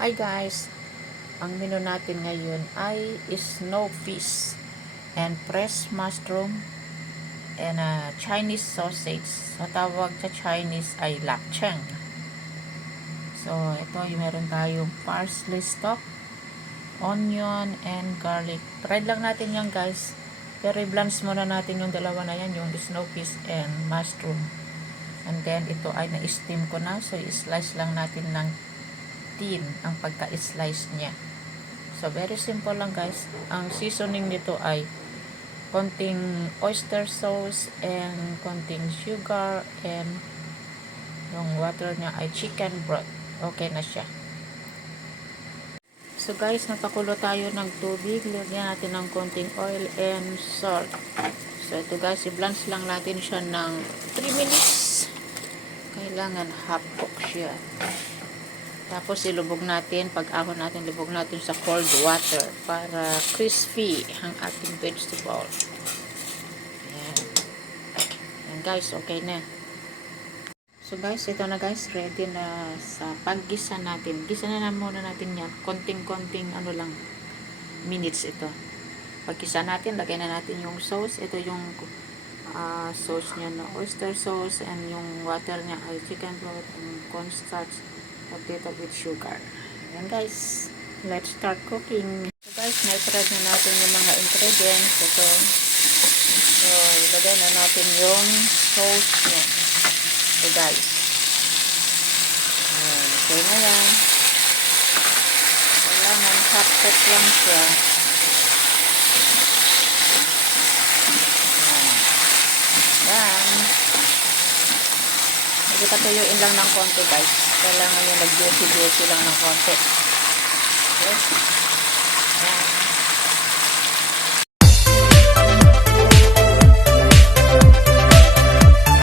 Hi guys, ang menu natin ngayon ay snow fish and fresh mushroom and Chinese sausage. Sa tawag sa Chinese ay lapchang. So ito yung meron tayong parsley stock, onion and garlic. Try lang natin yan guys. Pero i-blanch muna natin yung dalawa na yan, yung snow fish and mushroom. And then ito ay na-steam ko na, so i-slice lang natin ng thin ang pagka-slice niya. So very simple lang guys. Ang seasoning nito ay konting oyster sauce and konting sugar and yung water niya ay chicken broth. Okay na siya. So guys, napakulo tayo ng tubig. Lagyan natin ng konting oil and salt. So ito guys, i-blanch lang natin siya ng 3 minutes. Kailangan half cook siya. Tapos ilubog natin, pag-ahon natin, ilubog natin sa cold water para crispy ang ating vegetable. Ayan. Ayan guys, okay na. So guys, ito na guys, ready na sa paggisa natin. Gisa na muna natin yan. Konting-konting minutes ito. Paggisa natin, lagay na natin yung sauce. Ito yung sauce niya na oyster sauce and yung water niya ay chicken broth and cornstarch. Potato with sugar. Ayan guys, let's start cooking. So guys, na-spread na natin yung mga ingredients. Ito. So, ilagay na natin yung sauce niya. So guys. Ayan, okay na yan. Kailangan hot cook lang siya. Ayan. Medyo patuyuin lang ng konti guys. Kailangan yung nag-juicy lang ng konti. Okay.